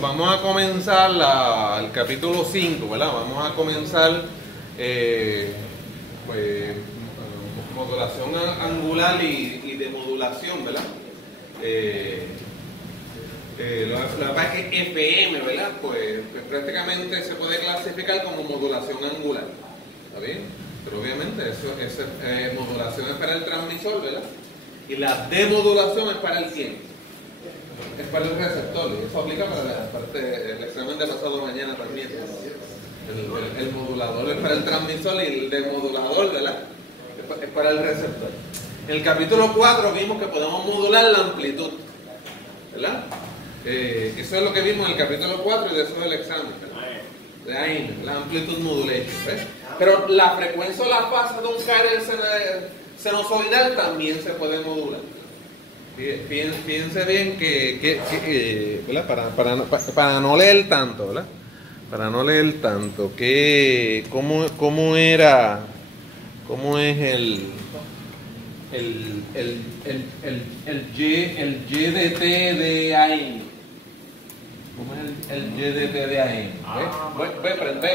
vamos a comenzar el capítulo 5, ¿verdad? Vamos a comenzar pues, modulación angular y de modulación, ¿verdad? La parte FM, ¿verdad? Pues prácticamente se puede clasificar como modulación angular, ¿está bien? Pero obviamente modulación es para el transmisor, ¿verdad? Y la demodulación es para el tiempo. Es para el receptor, y eso aplica para la parte, el examen de pasado mañana también. El modulador es para el transmisor y el demodulador, ¿verdad? Es para el receptor. En el capítulo 4 vimos que podemos modular la amplitud, ¿verdad? Eso es lo que vimos en el capítulo 4 y de eso es el examen, ¿verdad? De ahí, la amplitud modulation, ¿ves? Pero la frecuencia o la fase de un carrier sinusoidal también se puede modular. Fíjense bien que ¿verdad? Para no leer tanto, ¿verdad? Para no leer tanto, ¿cómo es el YDT de AM? ¿Cómo es el YDT de AM? Ve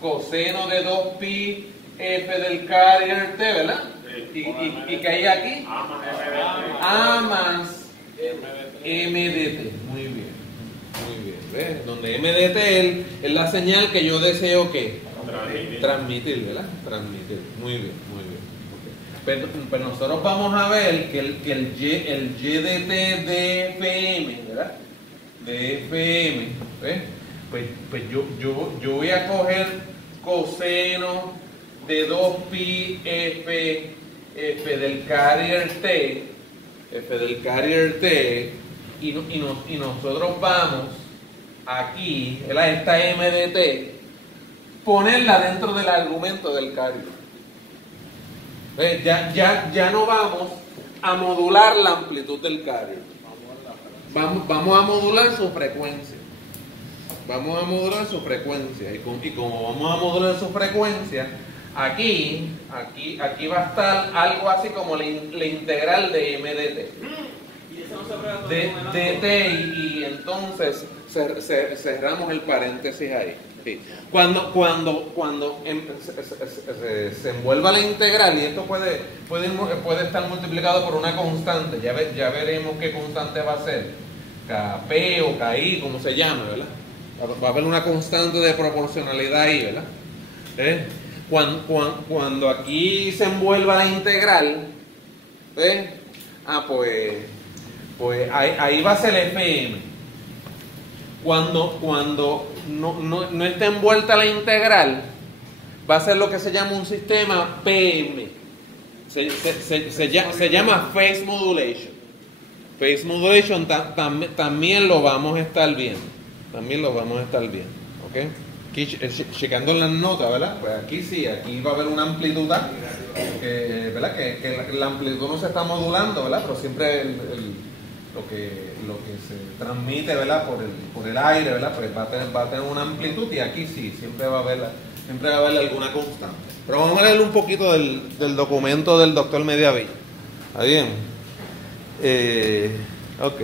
coseno de 2pi f del carrier T, ¿verdad? ¿Y qué hay aquí? A más MDT. Muy bien. ¿Ves? Donde MDT es la señal que yo deseo que transmitir, ¿verdad? Transmitir. Muy bien. Okay. Pero nosotros vamos a ver que el YDT de FM, ¿verdad? De FM, ¿ves? Pues yo voy a coger coseno de 2pi f del carrier T, y nosotros vamos aquí, esta MDT, ponerla dentro del argumento del carrier. Ya no vamos a modular la amplitud del carrier. Vamos a modular su frecuencia. Y como vamos a modular su frecuencia, aquí va a estar algo así como la integral de MDT. ¿Y eso no se prueba de T, y entonces cerramos el paréntesis ahí. Sí. Cuando se envuelva la integral, y esto puede estar multiplicado por una constante, ya veremos qué constante va a ser, Kp o Ki, como se llame, ¿verdad? Va a haber una constante de proporcionalidad ahí, ¿verdad? Cuando aquí se envuelva la integral, ¿ves? Pues ahí va a ser FM. Cuando no esté envuelta la integral, va a ser lo que se llama un sistema PM. Se llama phase modulation. Phase modulation también lo vamos a estar viendo. ¿Ok? Aquí, checando las notas, ¿verdad? Pues aquí sí, aquí va a haber una amplitud, ¿verdad? Que la amplitud no se está modulando, ¿verdad? Pero siempre lo que se transmite, ¿verdad? Por el aire, ¿verdad? Pues va a tener una amplitud, y aquí sí, siempre va a haber alguna constante. Pero vamos a leer un poquito del documento del doctor Mediavilla. ¿Está bien? Ok.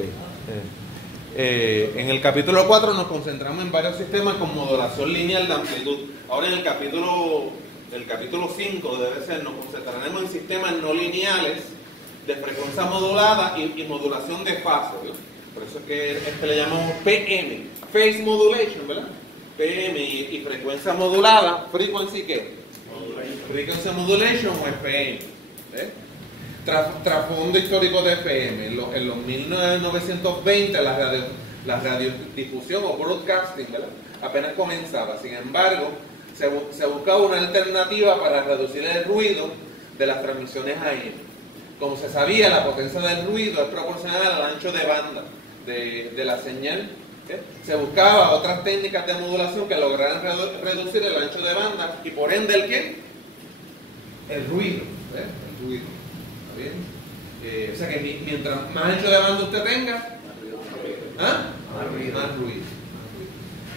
En el capítulo 4 nos concentramos en varios sistemas con modulación lineal de amplitud. Ahora en el capítulo 5 debe ser, nos concentraremos en sistemas no lineales de frecuencia modulada y modulación de fase, ¿verdad? Por eso es que le llamamos PM, phase modulation, ¿verdad? PM y frecuencia modulada, frequency ¿qué? Frequency modulation o FM, ¿eh? Trasfondo histórico de FM. En los 1920 la radiodifusión o broadcasting, ¿verdad? Apenas comenzaba. Sin embargo, se buscaba una alternativa para reducir el ruido de las transmisiones AM. Como se sabía, la potencia del ruido es proporcional al ancho de banda de la señal. Se buscaba otras técnicas de modulación que lograran reducir el ancho de banda y por ende el ruido. El ruido. ¿Está bien? O sea que mientras más ancho de banda usted tenga, más ruido.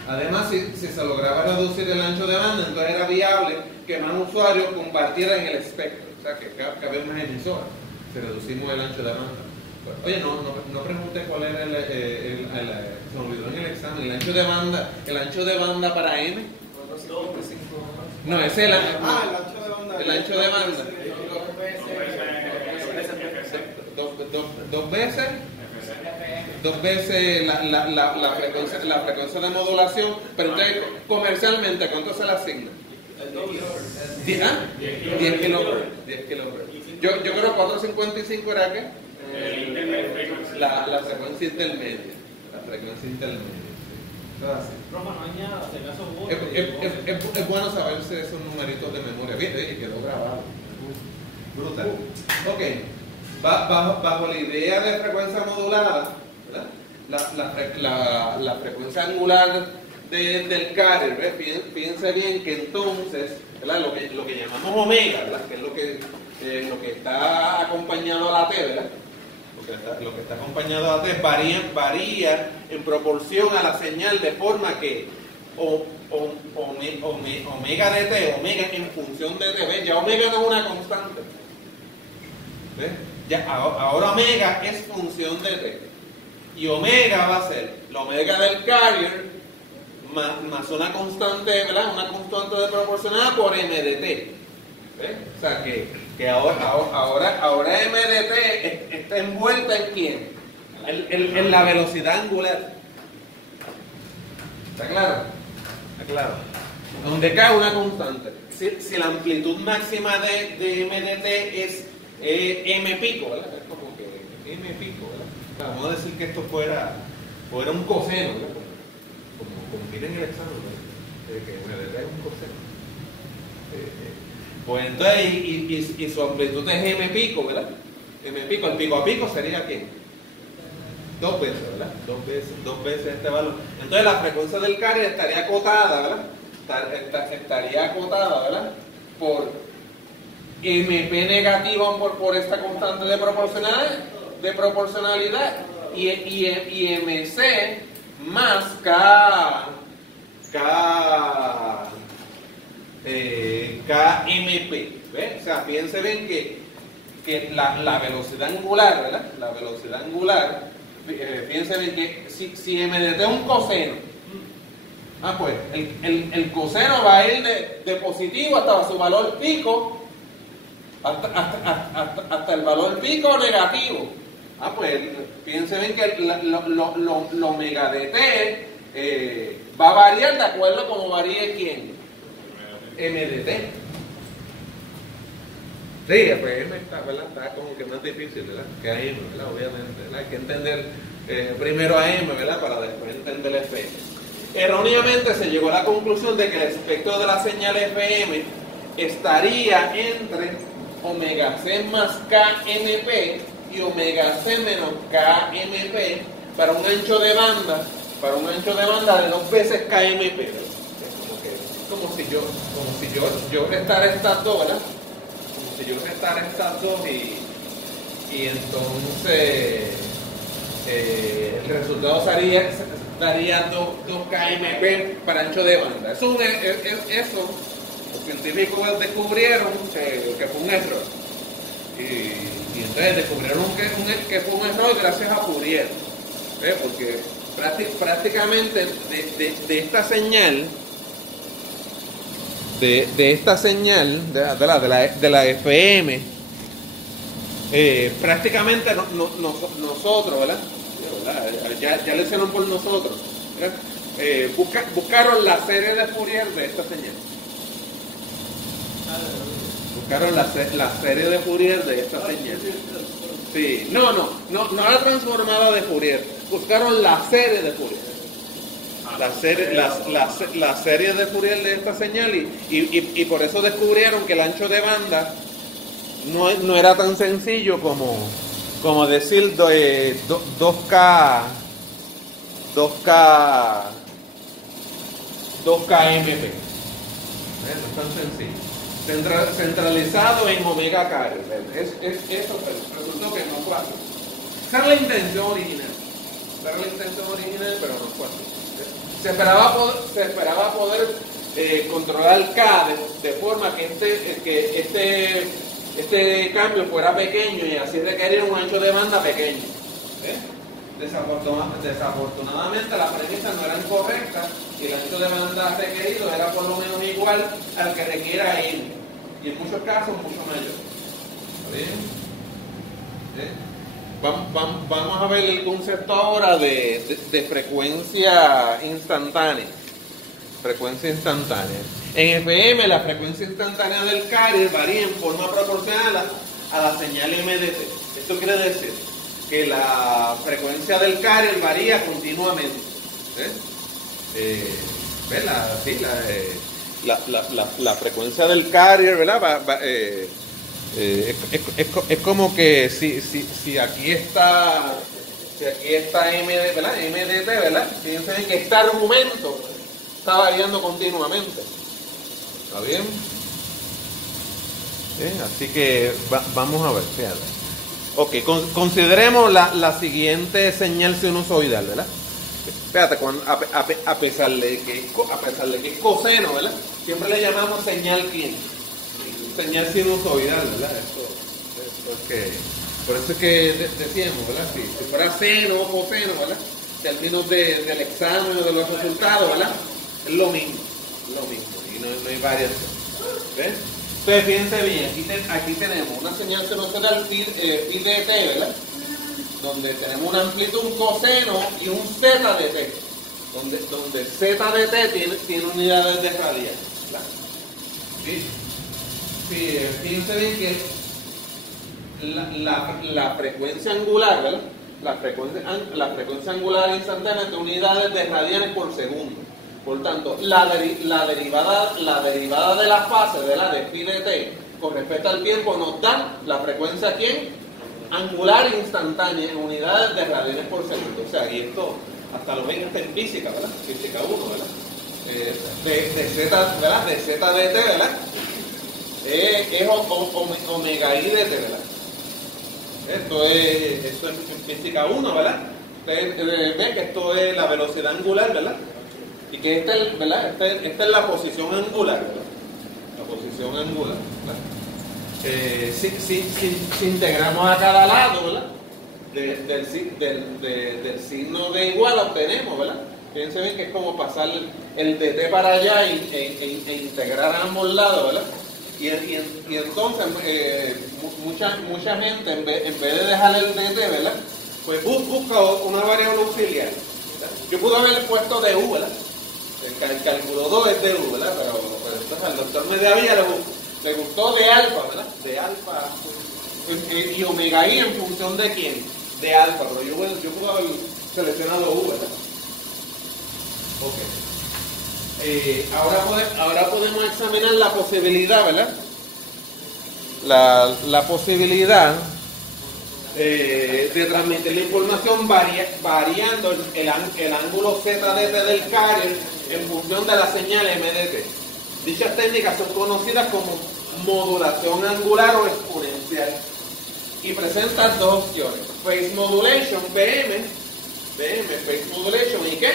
Además, si se lograba reducir el ancho de banda, entonces era viable que más usuarios compartieran el espectro. O sea que había más emisoras si reducimos el ancho de banda. Oye, no pregunté cuál era se me olvidó en el examen, el ancho de banda para M. No, ese es el ancho de banda. El ancho de banda. Dos veces la frecuencia de modulación, pero entonces comercialmente, ¿cuánto se le asigna? 10 kilohertz. 10 kilohertz. Yo creo 455 era ¿qué? La frecuencia intermedia. La frecuencia intermedia. Es bueno saberse esos numeritos de memoria. Bien, quedó grabado. Brutal. Ok. Bajo la idea de frecuencia modulada, ¿verdad? La frecuencia angular del carrier, ¿ves? Fíjense bien que entonces, ¿verdad? Lo que llamamos omega, ¿verdad? Que es lo que está acompañado a la T, ¿verdad? Lo que está acompañado a la T varía en proporción a la señal, de forma que omega de T, omega en función de T, ¿ves? Ya omega no es una constante, ¿ves? Ya, ahora omega es función de T. Y omega va a ser la omega del carrier más una constante, ¿verdad? Una constante de proporcionada por m de T. ¿Ves? O sea que ahora m de T está envuelta en ¿quién? En la velocidad angular. ¿Está claro? Está claro. Donde cae una constante. Si la amplitud máxima de m de T es m pico, ¿verdad? Es como que m pico, ¿verdad? Vamos a decir que esto fuera un coseno, ¿verdad? Como miren el examen, ¿verdad? Que m de T es un coseno. Pues entonces, y su amplitud es m pico, ¿verdad? M pico, el pico a pico sería ¿qué? 2 veces, ¿verdad? Dos veces este valor. Entonces la frecuencia del carrier estaría acotada, ¿verdad? Estaría acotada, ¿verdad? Por MP negativo por esta constante de proporcionalidad y MC más KMP, ¿ves? O sea, piense bien que la velocidad angular, ¿verdad? La velocidad angular, piense bien que si M de T es un coseno, pues el coseno va a ir de positivo hasta su valor pico, hasta el valor pico negativo. Pues piense bien que lo omega de T va a variar de acuerdo a cómo varíe ¿quién? M de T. Sí, pues M está como que más difícil, ¿verdad? Que a M, ¿verdad? Obviamente, ¿verdad? Hay que entender primero a M, ¿verdad? Para después entender FM. Erróneamente se llegó a la conclusión de que el espectro de la señal FM estaría entre omega C más KMP y omega C menos KMP para un ancho de banda de 2 veces KMP. Como si yo restara estas dos, ¿verdad? Como si yo restara estas dos y entonces el resultado daría 2 KMP para ancho de banda. Eso los científicos descubrieron que fue un error. Y entonces descubrieron que fue un error gracias a Fourier. Porque prácticamente de esta señal, de esta señal de la FM, prácticamente nosotros, ¿verdad? Ya lo hicieron por nosotros, ¿verdad? Buscaron la serie de Fourier de esta señal. Buscaron la serie de Fourier de esta señal. Sí, no la transformada de Fourier. Buscaron la serie de Fourier. La serie de Fourier de esta señal y por eso descubrieron que el ancho de banda no era tan sencillo como decir 2K MP. No es tan sencillo. Centralizado en omega carrier. Eso resultó que no fue así. Esa era la intención original. Pero no fue así. Se esperaba poder controlar K de forma que este cambio fuera pequeño y así requerir un ancho de banda pequeño. Desafortunadamente las premisas no eran correctas y el ancho de banda requerido era por lo menos igual al que requiera N, y en muchos casos mucho mayor. ¿Está bien? Vamos a ver el concepto ahora de frecuencia instantánea. Frecuencia instantánea. En FM la frecuencia instantánea del carrier varía en forma proporcional a la señal MDT. Esto quiere decir que la frecuencia del carrier varía continuamente. La frecuencia del carrier, ¿verdad? Es como que si aquí está MD, ¿verdad? MDT, ¿verdad? Fíjense que este argumento está variando continuamente. ¿Está bien? Así que vamos a ver, fíjate. Ok, consideremos la siguiente señal sinusoidal, ¿verdad? Fíjate, a pesar de que es coseno, ¿verdad? Siempre le llamamos señal ¿quién? Señal sinusoidal, ¿verdad? Por eso es que decíamos, ¿verdad? Si fuera seno o coseno, ¿verdad? Términos del examen o de los resultados, ¿verdad? Es lo mismo, y no hay variación. ¿Ves? Entonces, fíjense bien, aquí tenemos una señal sinusoidal phi de t, ¿verdad? Donde tenemos una amplitud coseno y un zeta de t, donde zeta de t tiene unidades de radial, ¿verdad? Sí, fíjense bien que la frecuencia angular, ¿verdad? La frecuencia angular instantánea de unidades de radianes por segundo. Por tanto, la derivada de la fase, ¿verdad? De phi de t con respecto al tiempo nos da la frecuencia ¿quién? Angular instantánea en unidades de radianes por segundo. O sea, y esto hasta lo ven hasta en física, ¿verdad? Física 1, ¿verdad? De z, ¿verdad? De z de t, ¿verdad? Es omega i de t, ¿verdad? Esto es en física 1, ¿verdad? Ustedes ven que esto es la velocidad angular, ¿verdad? Y que esta es la posición angular, ¿verdad? La posición angular, ¿verdad? Si integramos a cada lado, ¿verdad? Del signo de igual obtenemos, ¿verdad? Fíjense bien que es como pasar el dt para allá e integrar a ambos lados, ¿verdad? Y entonces mucha gente en vez de dejar el dt, ¿verdad? Pues busca una variable auxiliar, ¿verdad? Yo pude haber puesto de u, ¿verdad? El cálculo 2 es de u, ¿verdad? Pero entonces al doctor Mediavilla le gustó de alfa, ¿verdad? De alfa y omega i en función de quién, de alfa, pero yo pude haber seleccionado u, ¿verdad? Ok. Ahora podemos examinar la posibilidad, ¿verdad? La posibilidad de transmitir la información variando el ángulo z de t del carrier en función de la señal MDT. Dichas técnicas son conocidas como modulación angular o exponencial y presentan dos opciones: phase modulation, PM, phase modulation, ¿y qué?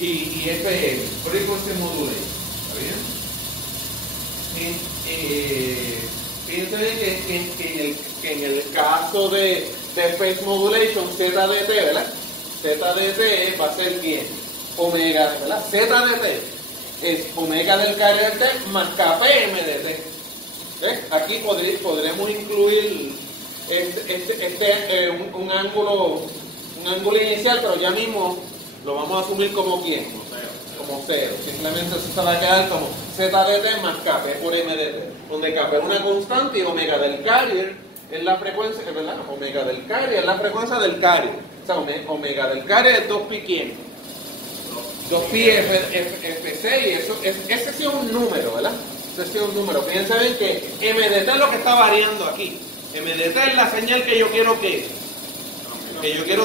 Y FM, frequency modulation. ¿Está bien? Fíjense bien que en el caso de phase modulation, Z de t, ¿verdad? Z de t va a ser ¿quién? Omega, ¿verdad? Z de t es omega del carrier t más kpm de t. ¿Ves? Aquí podremos incluir un ángulo inicial, pero ya mismo lo vamos a asumir como ¿quién? Como cero. Simplemente eso se va a quedar como z de t más kp por m de t, donde kp es una constante y omega del carrier es la frecuencia, ¿verdad? Omega del carrier es la frecuencia del carrier. O sea, omega del carrier es 2pi ¿quién? 2pi fc, y ese sí es un número, ¿verdad? Ese sí es un número. Fíjense bien que mdt es lo que está variando aquí. mdt es la señal que yo quiero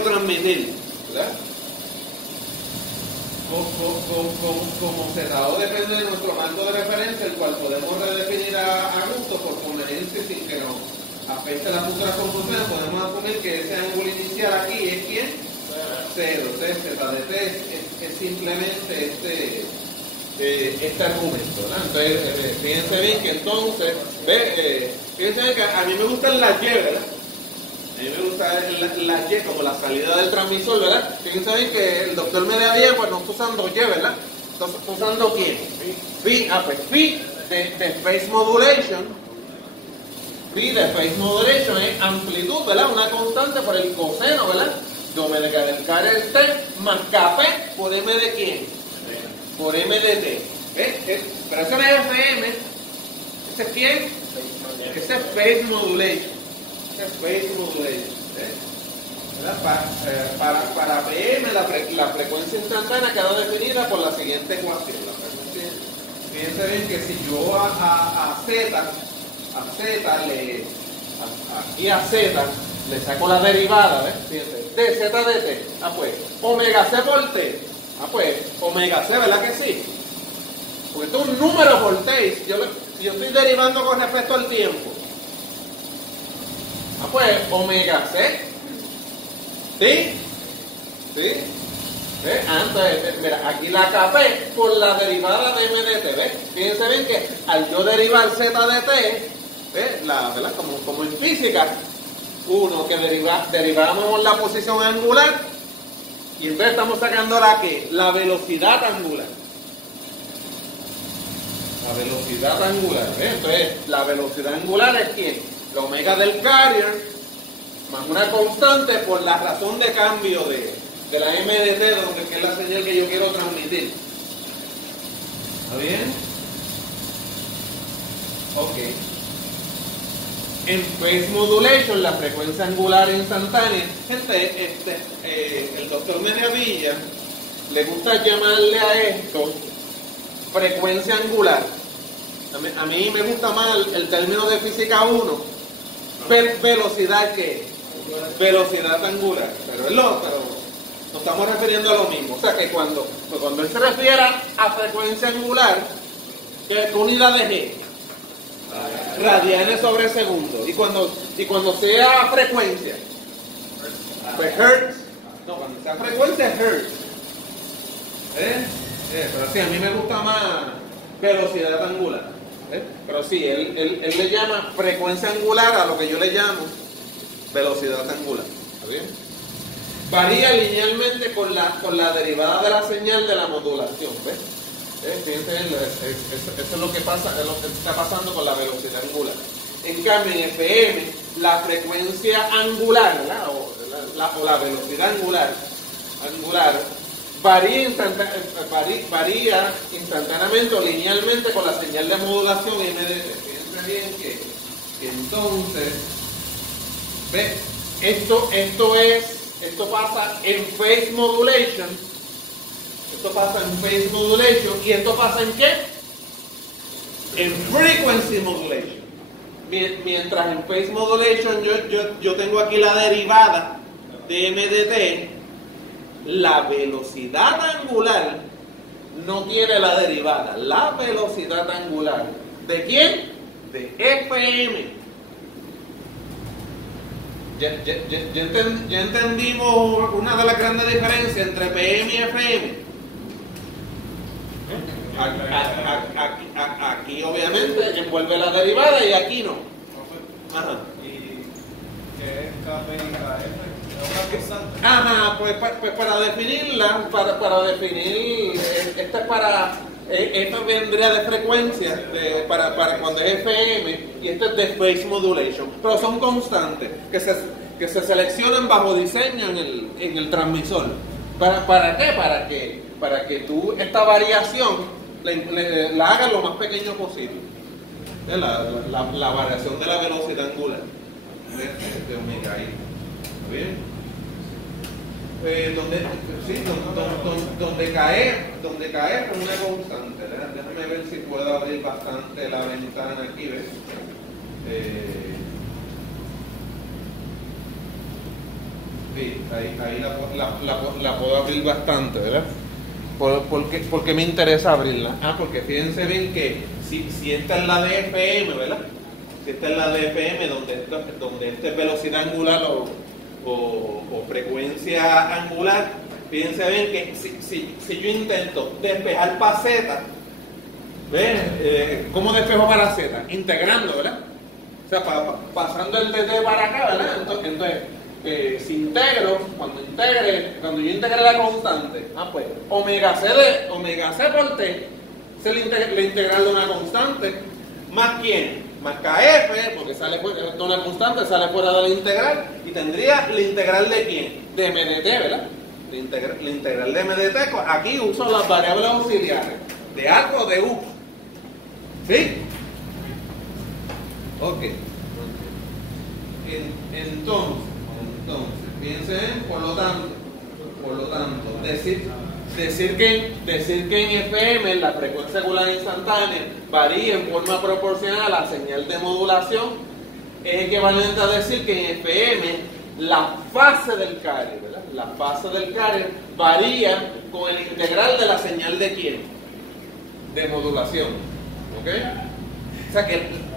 transmitir, ¿verdad? Como Z depende de nuestro rango de referencia, el cual podemos redefinir a gusto por conveniencia sin que nos afecte las futuras conclusiones, podemos asumir que ese ángulo inicial aquí es ¿quién? 0. Entonces Z de t es simplemente este argumento, ¿verdad? Entonces fíjense bien que entonces Fíjense bien que a mí me gustan las Y, ¿verdad? A mí me gusta la Y como la salida del transmisor, ¿verdad? Fíjense bien que el doctor Mediavilla pues no está usando Y, ¿verdad? Entonces está usando ¿quién? Phi, pues Phi de phase modulation. Phi de phase modulation es amplitud, ¿verdad? Una constante por el coseno, ¿verdad? De omega del carrier T más Kp por M de quién? Por M de T. Pero eso no es FM. ¿Ese es quién? Ese es phase modulation. Ese es phase modulation. Para PM la frecuencia instantánea queda definida por la siguiente ecuación. Fíjense bien que si yo a Z le saco la derivada, ¿ves? Fíjense, de Z de T, pues, omega C por T, pues, omega C, ¿verdad que sí? Porque esto es un número por T, yo estoy derivando con respecto al tiempo. Pues, omega C, ¿sí? ¿Sí? ¿Ves? Entonces, mira, aquí la Kp por la derivada de M de T, ¿ves? Fíjense bien que al yo derivar Z de T, ¿ves? ¿Verdad? Como en física, uno que derivamos la posición angular y entonces estamos sacando la velocidad angular. La velocidad angular, ¿ves? Entonces, la velocidad angular es ¿quién? La omega del carrier más una constante por la razón de cambio de la M de T, que es la señal que yo quiero transmitir. ¿Está bien? Ok. En phase modulation, la frecuencia angular instantánea, gente, el doctor Mediavilla le gusta llamarle a esto frecuencia angular. A mí me gusta más el término de física 1, velocidad que velocidad angular, pero nos estamos refiriendo a lo mismo. O sea que cuando él se refiere a frecuencia angular, ¿qué unidad es G? Radianes sobre segundo. Y cuando sea frecuencia, pues hertz. No, cuando sea frecuencia es hertz. Pero sí, a mí me gusta más velocidad angular. Pero sí, él le llama frecuencia angular a lo que yo le llamo velocidad angular. ¿Está bien? Varía linealmente con la derivada de la señal de la modulación. ¿Ves? Fíjense, eso es lo que pasa, es lo que está pasando con la velocidad angular. En cambio, en FM, la frecuencia angular, ¿verdad? o la velocidad angular varía instantáneamente o linealmente con la señal de modulación MDT. Fíjense bien que entonces, ¿ves? Esto pasa en phase modulation. Esto pasa en phase modulation. ¿Y esto pasa en qué? En frequency modulation. Mientras en phase modulation yo tengo aquí la derivada de MDT, la velocidad angular no tiene la derivada. La velocidad angular, ¿de quién? De FM. Ya entendimos una de las grandes diferencias entre PM y FM. Aquí obviamente envuelve la derivada y aquí no. Ajá. ¿Y qué es Kp y Kf? Ajá, pues para definirla, para definir, esta es para, esto vendría de frecuencia, para cuando es FM, y esto es de phase modulation, pero son constantes, que se seleccionan bajo diseño en el transmisor. ¿Para qué? Para que tú esta variación la hagas lo más pequeño posible. La variación de la velocidad angular. De omega I. ¿Está bien? Donde caer es una constante. Déjame ver si puedo abrir bastante la ventana aquí, ¿ves? Sí, ahí la puedo abrir bastante, ¿verdad? ¿Por qué me interesa abrirla? Porque fíjense bien que si esta es la de FM, ¿verdad? Si esta es la de FM, donde esta es velocidad angular o frecuencia angular, fíjense bien que si yo intento despejar para Z, ¿ves? ¿Cómo despejo para Z? Integrando, ¿verdad? O sea, pasando el DT para acá, ¿verdad? Entonces si integro, cuando yo integre la constante, pues omega C por T, es la integral de una constante, más quién, más KF, porque sale de una constante, sale fuera de la integral, y tendría la integral de quién, de MDT, ¿verdad? La integral de MDT, aquí uso las variables auxiliares, de A o de U, ¿sí? Ok. Entonces, piensen, por lo tanto, decir que en FM la frecuencia angular instantánea varía en forma proporcional a la señal de modulación es equivalente a decir que en FM la fase del carrier, ¿verdad? La fase del carrier varía con el integral de la señal de ¿quién? De modulación, ¿ok? O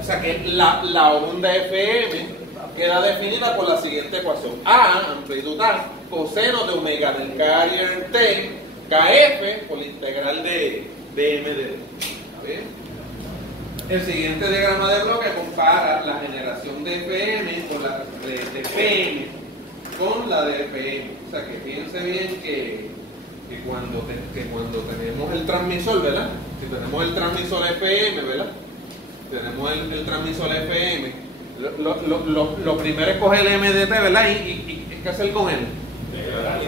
sea que la onda FM queda definida por la siguiente ecuación: A, amplitud A, coseno de omega del carrier T, KF por la integral de MD. ¿Está bien? El siguiente diagrama de bloque compara la generación de FM con la de PM con la de FM. O sea que fíjense bien que cuando tenemos el transmisor, ¿verdad? Si tenemos el transmisor FM, ¿verdad? Tenemos el transmisor FM. Lo primero es coger el MDT, ¿verdad? ¿Y qué hacer con él?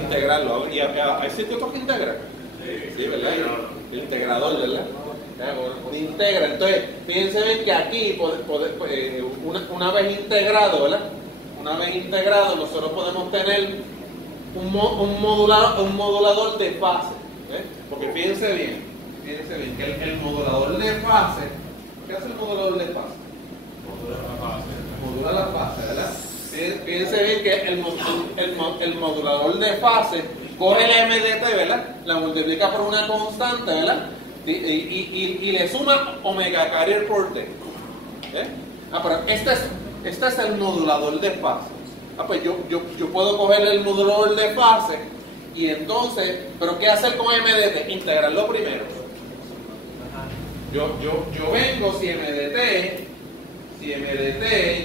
Integrarlo. ¿Y hay sitios que integran? Sí, ¿verdad? El integrador, ¿verdad? Integra. Entonces, fíjense bien que aquí, una vez integrado, ¿verdad? Una vez integrado, nosotros podemos tener un modulador de fase. ¿Eh? Porque fíjense bien que el modulador de fase, ¿qué hace el modulador de fase? Modula la fase, ¿verdad? Fíjense bien que el modulador de fase coge el MDT, ¿verdad? La multiplica por una constante, ¿verdad? Y le suma omega carrier por T. Pero este es el modulador de fase. Pues yo puedo coger el modulador de fase y entonces, ¿pero qué hacer con MDT? Integrarlo primero. Yo vengo, si MDT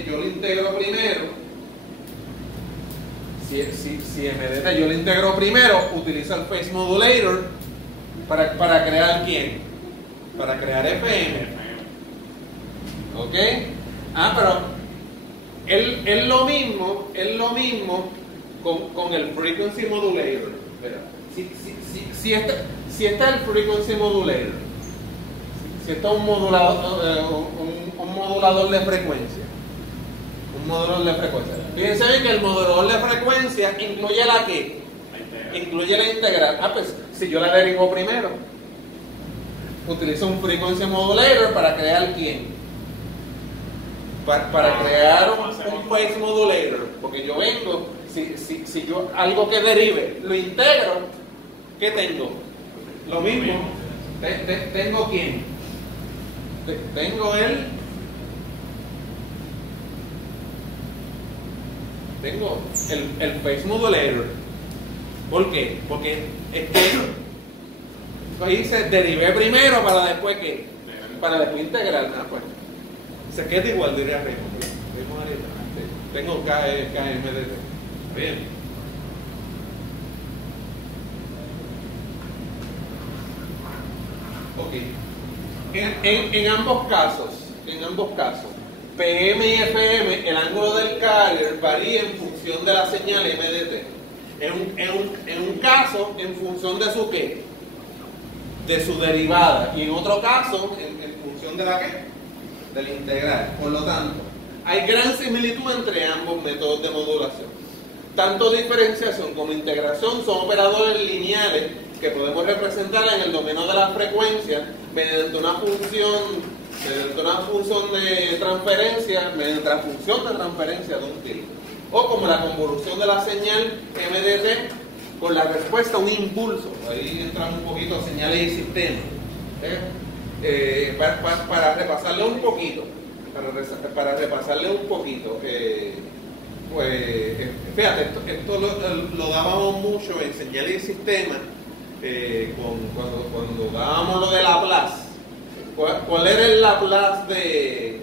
yo lo integro primero. Si MDT yo lo integro primero, utilizo el phase modulator para crear ¿quién? Para crear FM. ¿Ok? Pero es lo mismo con el frequency modulator. Si este es el frequency modulator, si este es un modulador de frecuencia, fíjense bien que el modulador de frecuencia incluye la ¿qué? Incluye la integral. Pues si yo la derivo primero, utilizo un frequency modulator para crear ¿quién? Para crear un phase modulator, porque yo vengo, si yo algo que derive lo integro, ¿qué tengo? Lo mismo. ¿Tengo quién? Tengo el phase modulator. ¿Por qué? Porque dice derivé primero para después ¿qué? Para después integrar. Pues se queda igual, diría Raymond. Tengo KMDT. Bien. Ok. En ambos casos, PM y FM, el ángulo del carrier varía en función de la señal MDT. En un caso, en función de su ¿qué? De su derivada. Y en otro caso, en función de la ¿qué? De la integral. Por lo tanto, hay gran similitud entre ambos métodos de modulación. Tanto diferenciación como integración son operadores lineales que podemos representar en el dominio de la frecuencia mediante una función de transferencia, mediante la función de transferencia de un tipo. O como la convolución de la señal MDT con la respuesta a un impulso. Ahí entramos un poquito a señales y sistemas. Para repasarle un poquito, pues fíjate, esto lo dábamos mucho en señales y sistemas cuando dábamos lo de Laplace. ¿Cuál era el Laplace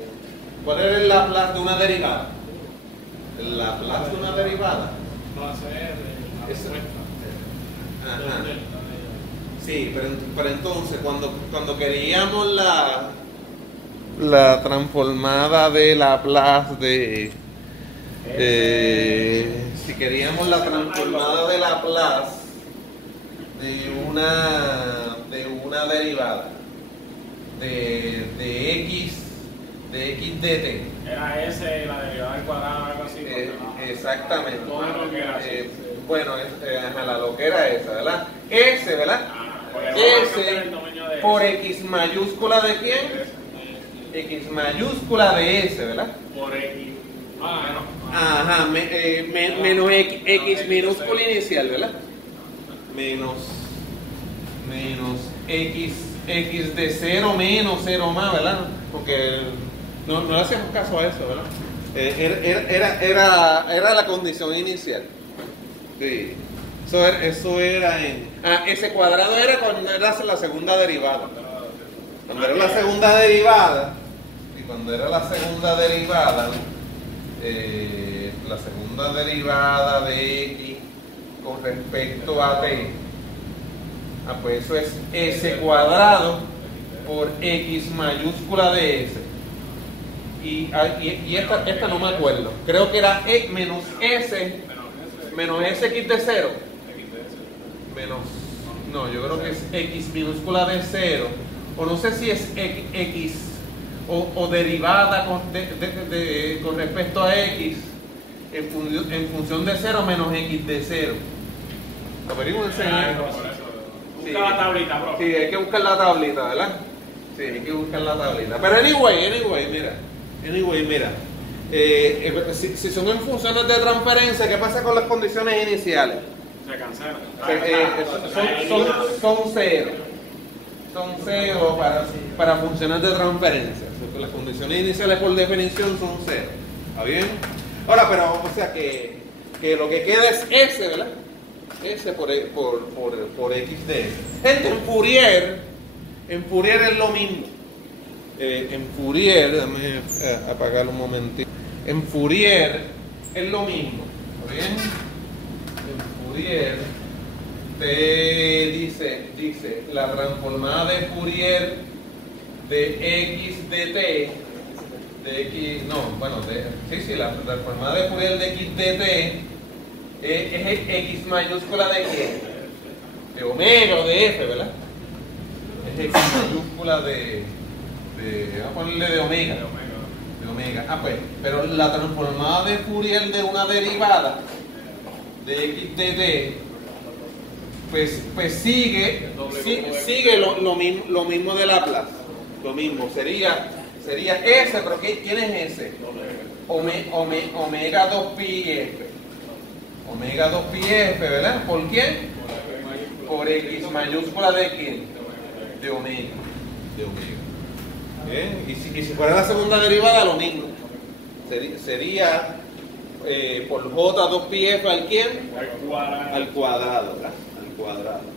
¿Cuál era el Laplace de una derivada? El Laplace de una derivada. Va a ser la Eso. respuesta. Ajá. Sí, pero entonces cuando queríamos la transformada de Laplace si queríamos la transformada de Laplace de una derivada de x de t. Era S la derivada al cuadrado, algo así. Exactamente. Todo lo que era así. Bueno, la loquera esa, ¿verdad? S, ¿verdad? S por x mayúscula de quién? X mayúscula de S, ¿verdad? Por X. Ajá, menos x minúscula inicial, ¿verdad? Menos x de 0 menos 0 más, ¿verdad? Porque no le hacíamos caso a eso, ¿verdad? Era la condición inicial. Sí. Eso era en... ese cuadrado era cuando era la segunda derivada. Cuando era la segunda derivada, y cuando era la segunda derivada de x con respecto a t, pues eso es s cuadrado por x mayúscula de s. Y esta no me acuerdo. Creo que era menos s x de 0. No, yo creo que es x minúscula de 0. O no sé si es x o derivada con respecto a x en función de 0 menos x de 0. Averigüense. Busca la tablita, bro. Sí, hay que buscar la tablita, ¿verdad? Sí, hay que buscar la tablita. Pero anyway, mira. Si son en funciones de transferencia, ¿qué pasa con las condiciones iniciales? Se cancelan. Son cero. Son cero para funciones de transferencia. Las condiciones iniciales por definición son cero. ¿Está bien? Ahora, pero o sea que lo que queda es S, ¿verdad? S por x de S. Gente, en Fourier es lo mismo. En Fourier, déjame apagarlo un momentito. En Fourier es lo mismo. ¿Está bien? En Fourier te dice la transformada de Fourier de x de t, de x, la transformada de Fourier de x de t es x mayúscula de quién? De omega o de f, ¿verdad? Es x mayúscula vamos a ponerle de omega. De omega. Pues, pero la transformada de Fourier de una derivada de x de t, pues sigue lo mismo de Laplace. Lo mismo, sería S, pero ¿quién es S? Omega 2pi f. Omega 2pi f, ¿verdad? ¿Por quién? Por x mayúscula de quién? De omega. ¿Bien? Y si fuera la segunda derivada, lo mismo. Sería por j 2pi f al quién? Al cuadrado, ¿verdad? Al cuadrado.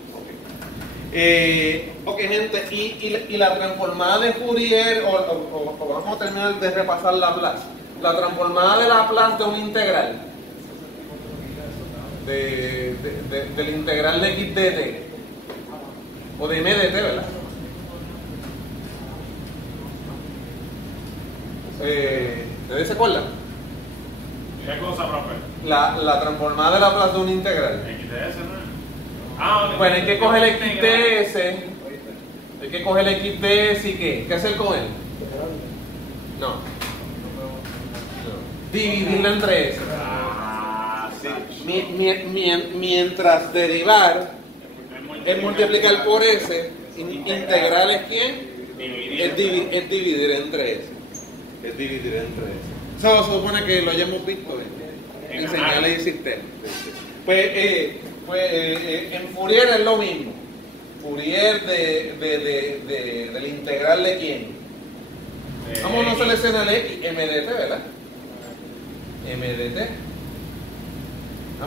Ok, gente, y la transformada de Fourier, o vamos a terminar de repasar Laplace. La transformada de Laplace de un integral, del integral de x de t, o de m de t, ¿verdad? ¿Ustedes se acuerdan? ¿Qué cosa, profe? La transformada de Laplace de un integral. X de S, ¿no? Bueno, hay que coger el x de s. Hay que coger el x de s y ¿qué? ¿Qué hacer con él? No. Dividirlo entre s. Mientras derivar es multiplicar por s. Integral es ¿quién? Es dividir entre s. Es dividir entre s. Eso se supone que lo hayamos visto en señales y sistemas. En Fourier es lo mismo. Fourier del integral de quién. Vamos a seleccionar x, m de t, ¿verdad? M de t.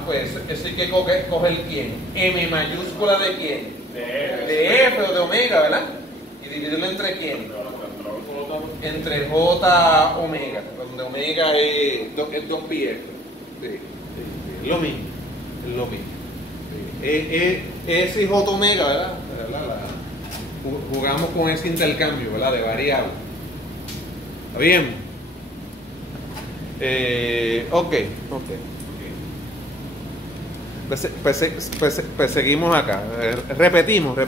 Pues eso hay que coger quién. M mayúscula de quién. De f o de omega, ¿verdad? Y dividirlo entre quién. entre J omega, donde omega es 2pi. Sí. Es lo mismo. Es lo mismo. S y J omega, ¿verdad? Jugamos con ese intercambio, ¿verdad? De variables. ¿Está bien? Ok. Pues seguimos acá. Repetimos.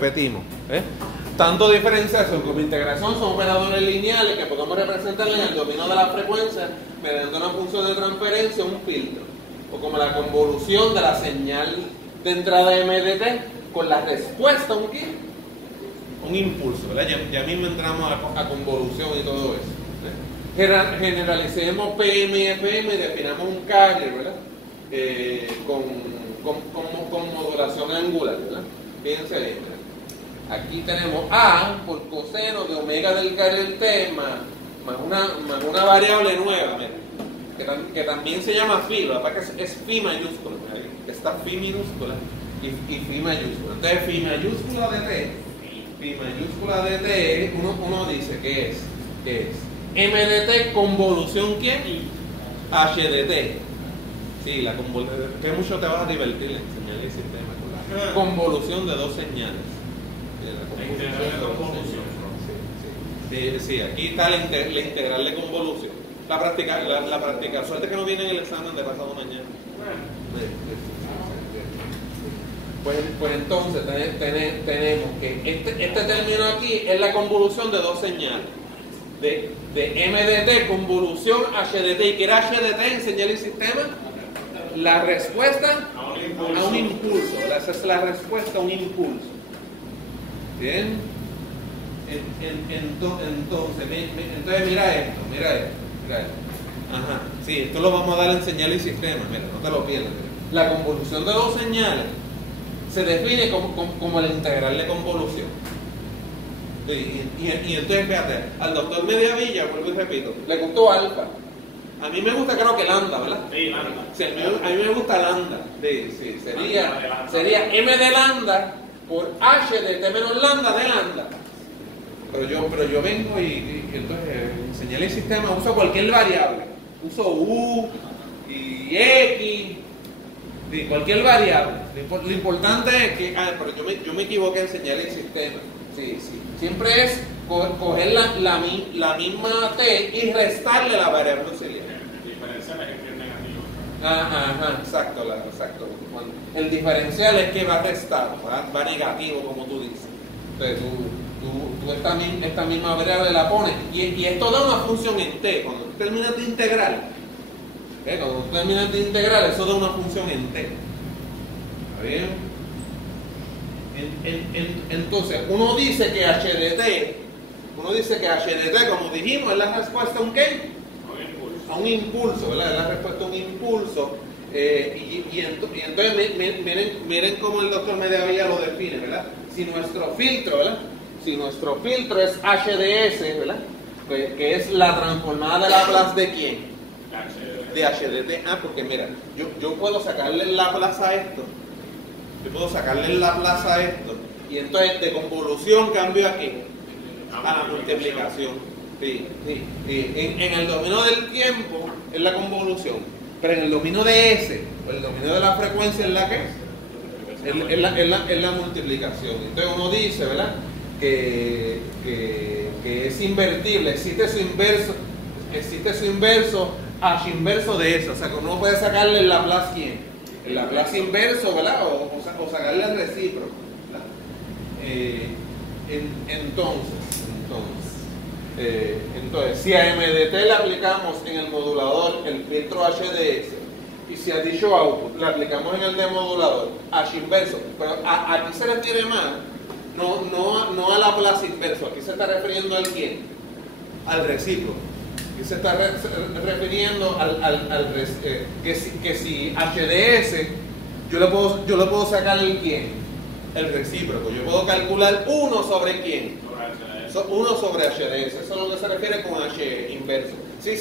Tanto diferenciación como integración son operadores lineales que podemos representar en el dominio de la frecuencia mediante una función de transferencia o un filtro, o como la convolución de la señal de entrada MDT con la respuesta un ¿qué? Un impulso, ¿verdad? Ya mismo entramos a convolución y todo eso. Generalicemos PM y FM y definamos un carrier, ¿verdad? Con modulación angular, ¿verdad? Fíjense bien, ¿verdad? Aquí tenemos A por coseno de omega del carrier T más una variable nueva, mira, que también se llama phi, la verdad que es phi mayúscula, ¿verdad? Está phi minúscula y phi mayúscula. Entonces phi mayúscula de T, uno dice que es M de T convolución ¿quién? H de T. Sí, la convolución, que mucho te vas a divertir en enseñar el sistema con la convolución de dos señales. Sí, aquí está la integral de convolución. La práctica, suerte que no viene en el examen de pasado mañana. Pues entonces tenemos que este término aquí es la convolución de dos señales. De M de T, convolución H de T. ¿Y qué era H de T en señal y sistema? La respuesta a un impulso. Esa es la respuesta a un impulso. Bien. Entonces mira esto. Ajá. Sí, esto lo vamos a dar en señal y sistema. Mira, no te lo pierdas. La convolución de dos señales se define como la integral de convolución. Sí, y entonces fíjate, al doctor Mediavilla, vuelvo y repito, le gustó alfa. A mí me gusta, creo que lambda, ¿verdad? Sí, lambda. Sí, a mí me gusta lambda. Sí, sería M de lambda por H de T menos lambda de lambda. Pero yo vengo y entonces enseñarle el sistema, uso cualquier variable. Uso U y X, y cualquier variable. Lo importante es que, pero yo me equivoqué en enseñarle el sistema. Sí. Siempre es coger la misma T y restarle la variable auxiliar. Diferencial es que es negativo. Ajá, exacto. El diferencial es que va restado, va negativo, como tú dices. Entonces tú esta misma variable la pones y esto da una función en T. Cuando tú terminas de integrar, eso da una función en T. ¿Está bien? Entonces, uno dice que H de T, como dijimos, es la respuesta a un ¿qué? A un impulso, ¿verdad? Es la respuesta a un impulso. Y entonces miren cómo el doctor Mediavilla lo define, ¿verdad? Si nuestro filtro es H de S, ¿verdad? Que es la transformada de Laplace de ¿quién? De H de T. Porque mira, yo puedo sacarle el Laplace a esto. Y entonces de convolución cambio aquí a la multiplicación. Sí. En el dominio del tiempo es la convolución, pero en el dominio de S, el dominio de la frecuencia es la que es la multiplicación. Entonces uno dice, ¿verdad? Que es invertible, existe su inverso H inverso de eso. O sea que uno puede sacarle el Laplace ¿quién? El Laplace inverso, ¿verdad? O sacarle el recíproco, ¿verdad? Entonces, si a M de T le aplicamos en el modulador el filtro H de S, y si a dicho output le aplicamos en el demodulador H inverso, pero aquí se refiere más, no al Laplace inverso, aquí se está refiriendo al ¿quién? Al recíproco. Aquí se está refiriendo que si H de S, yo le puedo sacar el ¿quién? El recíproco. Yo puedo calcular 1 sobre ¿quién? 1 sobre H de S. Eso es lo que se refiere con H inverso. Sí.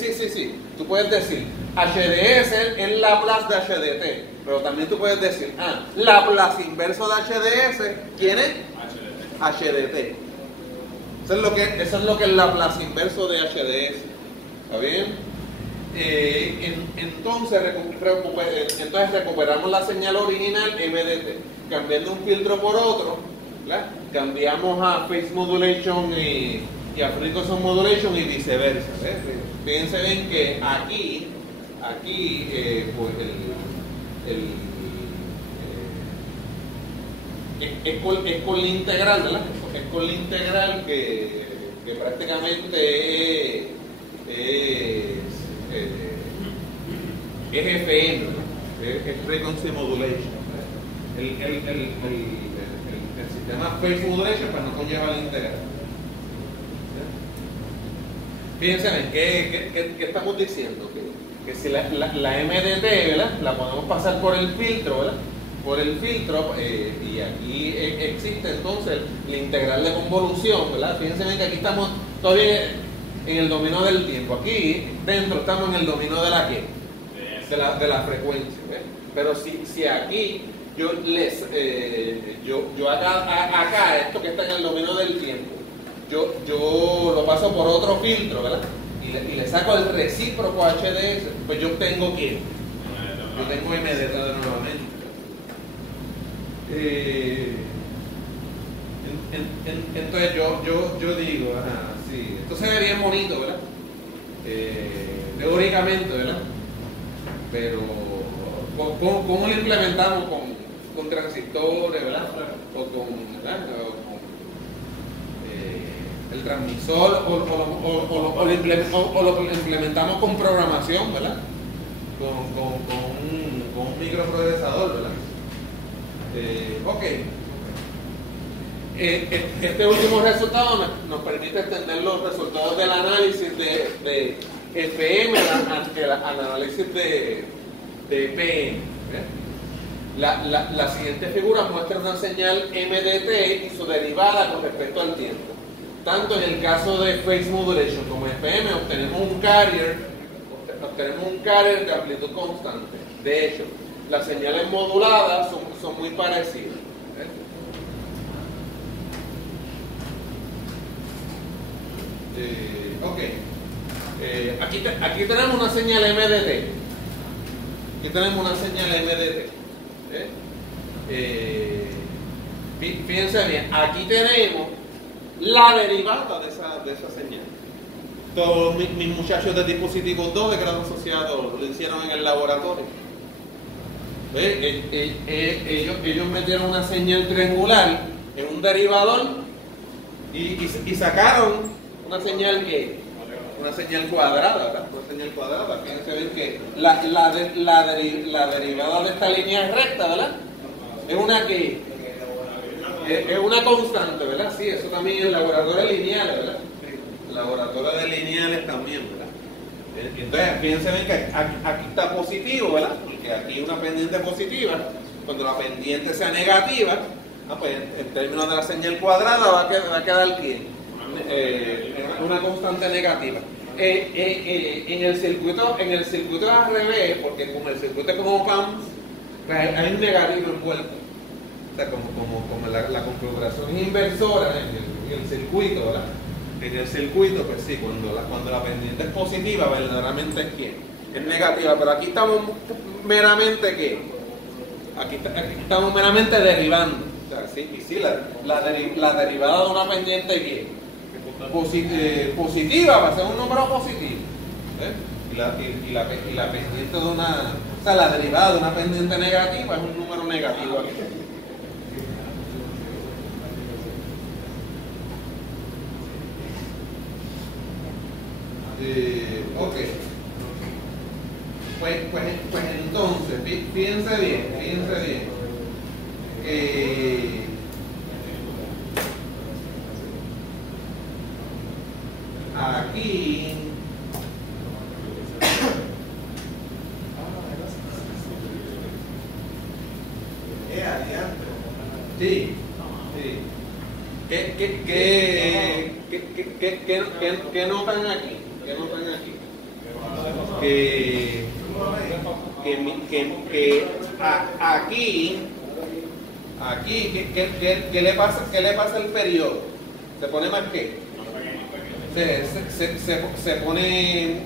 Tú puedes decir H de S es Laplace de H de T. Pero también tú puedes decir, Laplace inverso de H de S, ¿quién es? H de T. Eso es lo que es Laplace inverso de HDS. ¿Está bien? Entonces recuperamos la señal original MDT, cambiando un filtro por otro, ¿verdad? Cambiamos a Phase Modulation y a Frequency Modulation y viceversa. ¿Ves? Fíjense bien que aquí pues es con la integral, ¿verdad? Es con la integral que prácticamente es FM, es Frequency Modulation. El sistema Phase Modulation pues no conlleva la integral. Fíjense bien, ¿qué estamos diciendo? Que si la MDT, ¿verdad? La podemos pasar por el filtro, ¿verdad? Por el filtro, y aquí existe entonces la integral de convolución, ¿verdad? Fíjense bien que aquí estamos todavía en el dominio del tiempo. Aquí dentro estamos en el dominio de la de la frecuencia, ¿ves? Pero si aquí yo acá esto que está en el dominio del tiempo, yo lo paso por otro filtro, ¿verdad? Y le saco el recíproco HDS, pues yo obtengo ¿quién? Yo tengo MDT nuevamente. Entonces yo digo, sí, esto se ve bien bonito, ¿verdad? Teóricamente, ¿verdad? Pero ¿cómo lo implementamos con transistores, ¿verdad? O con el transmisor, o lo implementamos con programación, ¿verdad? Con un microprocesador, ¿verdad? Ok. Este último resultado nos permite extender los resultados del análisis de FM al análisis de PM. La siguiente figura muestra una señal MDT y su derivada con respecto al tiempo. Tanto en el caso de Phase Modulation como en FM obtenemos un carrier de amplitud constante. De hecho, las señales moduladas son muy parecidas. Ok. Aquí tenemos una señal MDT. Aquí tenemos una señal MDT. Fíjense bien, aquí tenemos la derivada de esa señal. Todos mis muchachos de dispositivos 2 de grado asociado lo hicieron en el laboratorio. Ellos metieron una señal triangular en un derivador y sacaron una señal cuadrada, ¿verdad? Una señal cuadrada. Fíjense bien que la derivada de esta línea es recta, ¿verdad? Es una constante, ¿verdad? Sí, eso también en laboratorios lineales, ¿verdad? Laboratorios de lineales también, ¿verdad? Entonces, fíjense bien que aquí está positivo, ¿verdad? Porque aquí una pendiente positiva, cuando la pendiente sea negativa, pues en términos de la señal cuadrada va a quedar ¿qué? Una constante negativa. En el circuito al revés, porque como el circuito es como PAM, pues hay un negativo envuelto. O sea, como la configuración es inversora en el circuito, ¿verdad? En el circuito, pues sí, cuando la pendiente es positiva, verdaderamente es ¿qué? Es negativa, pero aquí estamos meramente ¿qué? Aquí estamos meramente derivando. O sea, sí, y sí, la derivada de una pendiente ¿qué? Positiva va a ser un número positivo. Y la pendiente de una, o sea, la derivada de una pendiente negativa es un número negativo aquí. Ok. Pues entonces, fíjense bien. Aquí sí. ¿Qué notan aquí? Aquí, ¿qué le pasa al periodo? ¿Se pone más qué? se pone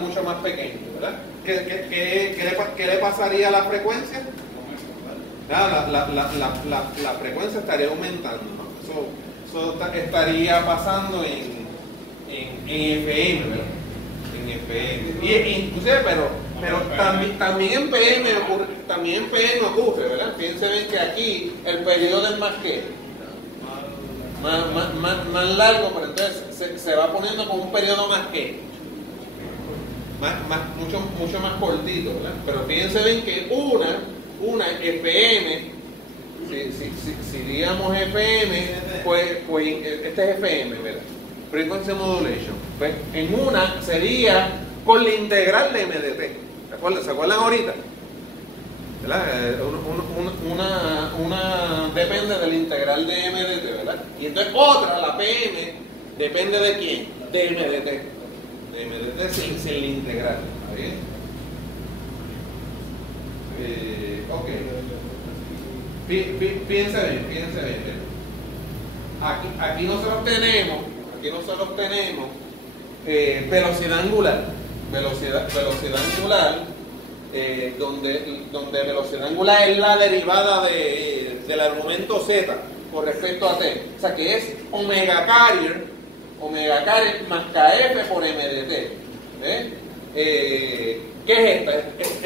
mucho más pequeño, ¿verdad? ¿Qué le pasaría a la frecuencia? La frecuencia estaría aumentando, ¿no? Eso estaría pasando en FM, ¿verdad? En FM. Y inclusive, pero también en PM ocurre, ¿verdad? Fíjense bien que aquí el periodo es más que más largo, pero entonces se va poniendo con un periodo más que mucho más cortito, ¿verdad? Pero fíjense bien que una FM, si digamos FM, pues este es FM, ¿verdad? Frequency Modulation. Pues en una sería con la integral de MDT. ¿Se acuerdan ahorita? ¿Verdad? Una depende de la integral de MDT, ¿verdad? Y entonces otra, la PM, depende de quién? De MDT. De MDT sin la integral. ¿Está bien? Ok. Piense bien. Aquí nosotros tenemos velocidad angular. Velocidad angular, donde velocidad angular es la derivada del argumento z con respecto a t. O sea que es omega carrier más kf por mdt. ¿Qué es esta?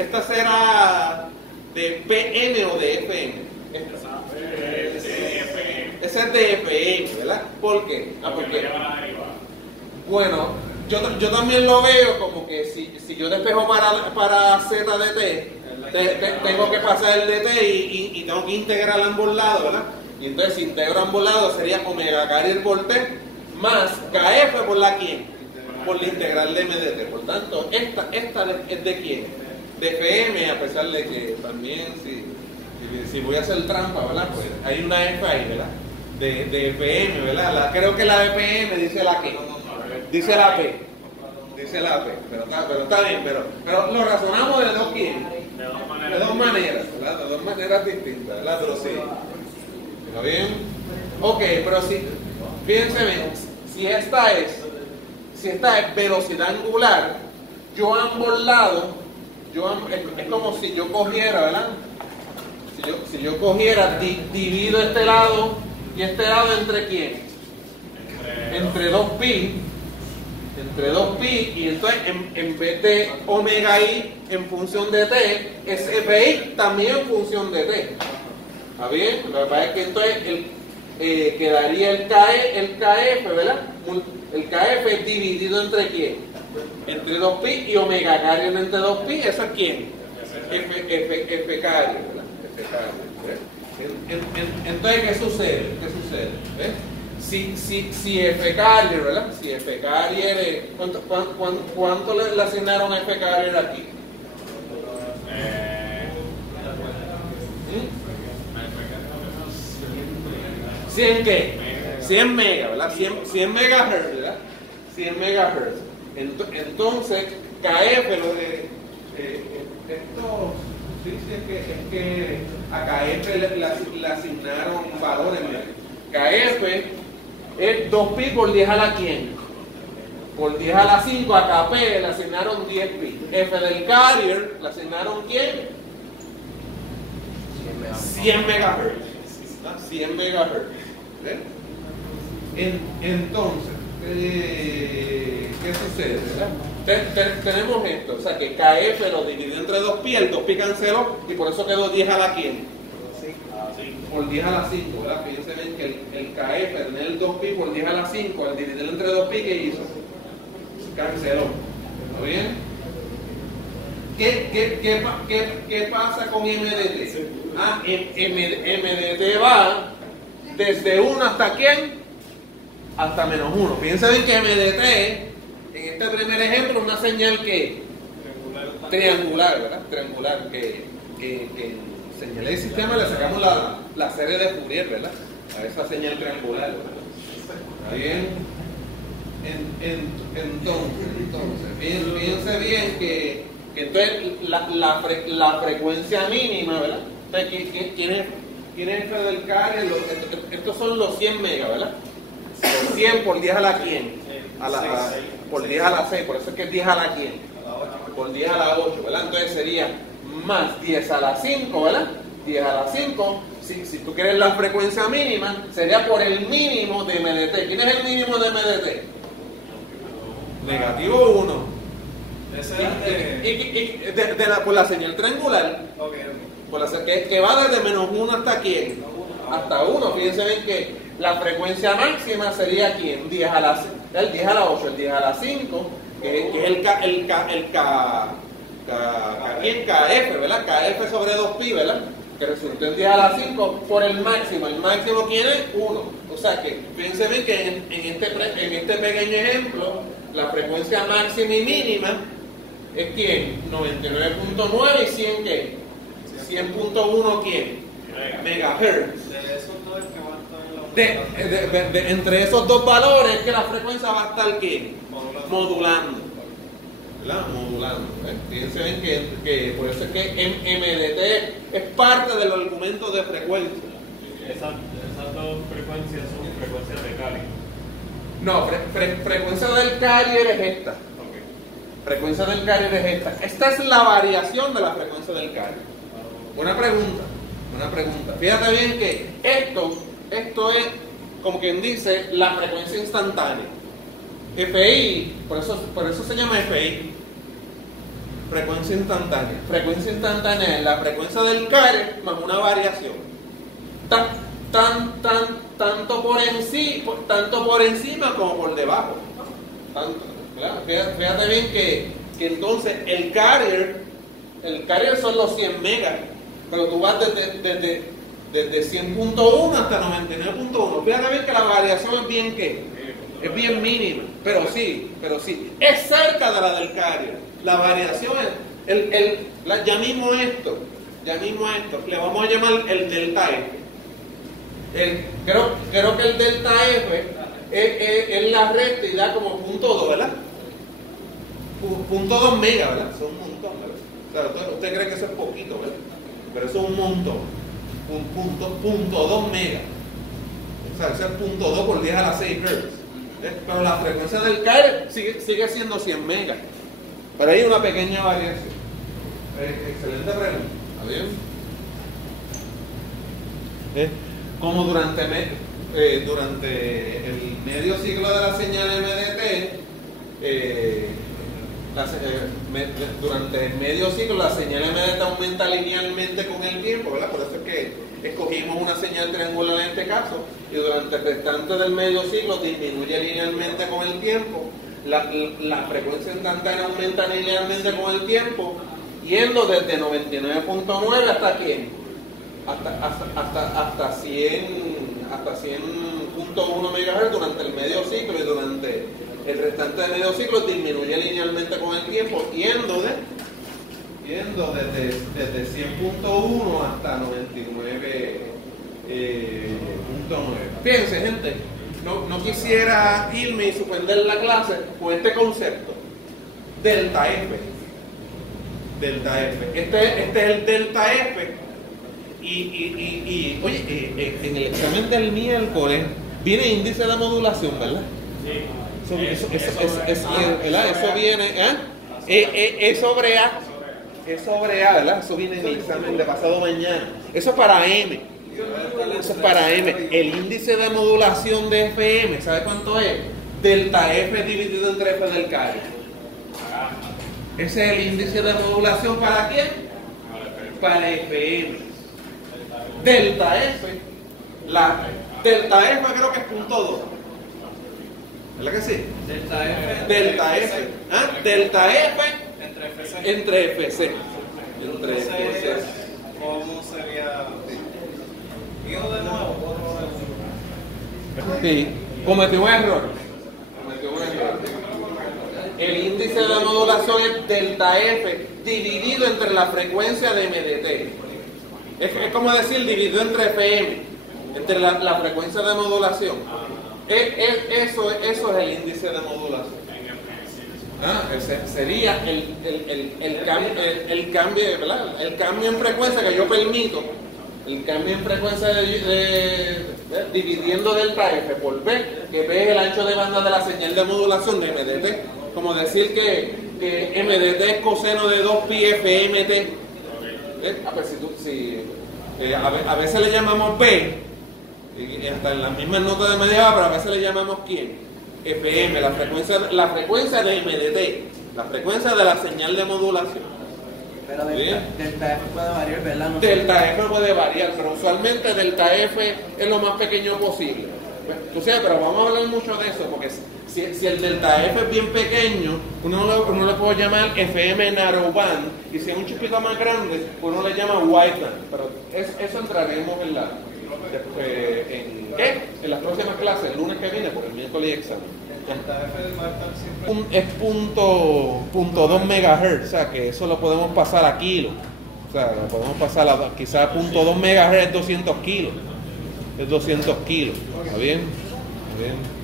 Esta será de PM o de FM. Esa es de FM, ¿verdad? ¿Por qué? Porque, bueno, yo también lo veo como que si yo despejo para z de t, tengo que pasar el de t y tengo que integrar ambos lados, ¿verdad? Y entonces si integro ambos lados sería omega carrier por t más kf por la quién, por la integral de mdt. Por tanto, esta es de quién, de FM, a pesar de que también si voy a hacer trampa, ¿verdad? Pues hay una F ahí, ¿verdad? De FM, ¿verdad? Creo que la de PM dice la que, dice la P, pero está bien, pero lo razonamos de dos quién, de dos maneras, ¿verdad? De dos maneras distintas, ¿verdad? Pero sí, ¿está bien? Ok, pero fíjense bien, si esta es velocidad angular, yo a ambos lados, es como si yo cogiera, ¿verdad? Si yo cogiera, divido este lado y este lado entre quién, entre 2pi, y entonces en vez de omega i en función de t, es fi también en función de t. ¿Está bien? Lo que pasa es que entonces quedaría el kf, ¿verdad? El kf dividido entre quién, entre 2pi y omega carrier entre 2pi, ¿eso es quién? F carrier, ¿verdad? Entonces, ¿qué sucede? ¿Ves? Si F carrier, ¿verdad? Si F carrier, ¿cuánto le asignaron a F carrier aquí? ¿100 qué? 100 megas, ¿verdad? 100 megahertz, ¿verdad? 100 megahertz. Entonces, KF, lo de esto, sí, es que a KF le asignaron valores. KF es 2pi por 10 a la quién, por 10 a la 5, a KP le asignaron 10pi. F del carrier le asignaron ¿quién? 100 megahertz. 100 megahertz. Entonces, ¿qué sucede? Tenemos esto, o sea que KF lo dividió entre 2pi, el 2pi canceló y por eso quedó 10 a la quién, por 10 a la 5, ¿verdad? Fíjense bien que el KF, tener el 2pi por 10 a la 5, al dividirlo entre 2pi, ¿qué hizo? Canceló. ¿Está bien? ¿Qué pasa con MDT? MDT va desde 1 hasta quién? Hasta -1. Fíjense bien que MDT, en este primer ejemplo, una señal que triangular, ¿verdad? Triangular, que en señal de sistema le sacamos la serie de Fourier, ¿verdad? A esa señal triangular, ¿verdad? ¿Está bien? Entonces, fíjense bien que entonces la frecuencia mínima, ¿verdad? Entonces, ¿quién es F del carrier? Estos son los 100 megas, ¿verdad? 100 por 10 a la quién, por 10 a la 6, por eso es que es 10 a la quién, por 10 a la 8, ¿verdad? Entonces sería más 10 a la 5, ¿verdad? 10 a la 5, si tú quieres la frecuencia mínima, sería por el mínimo de MDT. ¿Quién es el mínimo de MDT? Negativo 1. Por la señal triangular, que va desde menos 1 hasta quién, hasta 1. Fíjense bien que la frecuencia máxima sería quién, el 10 a la 8, el 10 a la 5, que es el KF, ¿verdad? KF sobre 2pi, ¿verdad? Que resultó en 10 a la 5 por el máximo. El máximo ¿quién es? 1. O sea que fíjense bien que en este pequeño ejemplo, la frecuencia máxima y mínima es ¿quién? 99.9 y 100 ¿qué? 100.1 ¿quién? Megahertz. Entre esos dos valores que la frecuencia va a estar ¿qué? Modulando. ¿Verdad? Modulando. Fíjense bien que por eso es que MDT es parte del argumento de frecuencia. Esas dos frecuencias son frecuencias de Cali. No, frecuencia del carrier es esta. Frecuencia del carrier es esta. Esta es la variación de la frecuencia del carrier. Buena pregunta. Fíjate bien que esto es, como quien dice, la frecuencia instantánea. FI, por eso se llama FI. Frecuencia instantánea. Frecuencia instantánea es la frecuencia del carrier más una variación. Tanto por encima como por debajo. Claro, fíjate bien que entonces el carrier son los 100 megas, pero tú vas desde 100.1 hasta 99.1. Fíjate bien que la variación es bien es bien mínima, pero sí, es cerca de la del carrier. La variación es, ya mismo esto, le vamos a llamar el delta F. Creo que el delta F es la recta y da como 0.2, ¿verdad? 0.2 megas, ¿verdad? Eso es un montón, ¿verdad? O sea, usted cree que eso es poquito, ¿verdad? Pero eso es un montón. 0.2 megas. O sea, eso es 0.2 por 10 a la 6 Hz. Pero la frecuencia del carrier sigue siendo 100 megas. Pero hay una pequeña variación. Excelente pregunta. ¿Está bien? Como durante el medio ciclo de la señal MDT, durante el medio ciclo la señal MDT aumenta linealmente con el tiempo, ¿verdad? Por eso es que escogimos una señal triangular en este caso, y durante el restante del medio ciclo disminuye linealmente con el tiempo. La frecuencia instantánea aumenta linealmente con el tiempo, yendo desde 99.9 hasta quién, hasta 100.1 MHz durante el medio ciclo, y durante el restante del medio ciclo disminuye linealmente con el tiempo, yendo desde 100.1 hasta 99.9. Fíjense, gente, no quisiera irme y suspender la clase con este concepto, delta F. Este es el delta F. Y oye, en el examen del miércoles viene índice de modulación, ¿verdad? Sí. Eso viene, es sobre A, ¿verdad? Eso viene en el examen de pasado mañana. Eso es para M. El índice de modulación de FM, ¿sabe cuánto es? Delta F dividido entre F del carrier. Ese es el índice de modulación ¿para quién? Para FM. Delta F. Delta F creo que es 0.2. ¿Verdad que sí? Delta F. ¿Ah? Delta F entre FC. ¿Cómo sería? Digo de nuevo. Sí, cometió un error. El índice de modulación es delta F dividido entre la frecuencia de MDT. Es como decir dividido entre FM, entre la frecuencia de modulación. Eso es el índice de modulación. Ese sería el cambio, ¿verdad? El cambio en frecuencia que yo permito. El cambio en frecuencia de ¿ves? Dividiendo delta F por B, que B es el ancho de banda de la señal de modulación de MDT. Como decir que MDT es coseno de 2pi FMT. A veces le llamamos B, y hasta en las mismas notas de media, pero a veces le llamamos ¿quién? FM, la frecuencia de MDT, la frecuencia de la señal de modulación. Pero delta F puede variar, ¿verdad? No Delta F puede variar, pero usualmente delta F es lo más pequeño posible. Tú sabes, pero vamos a hablar mucho de eso, porque si el delta F es bien pequeño, uno le puede llamar FM narrowband, y si es un chipito más grande, uno le llama wideband. Pero eso entraremos en las próximas clases, el lunes que viene, por el miércoles y examen. Delta F va a estar siempre. Es punto 2 MHz, o sea que eso lo podemos pasar a kilos. O sea, lo podemos pasar a quizás punto 2 MHz es 200 kilos. Es 200 kilos. ¿Está bien? ¿Está bien?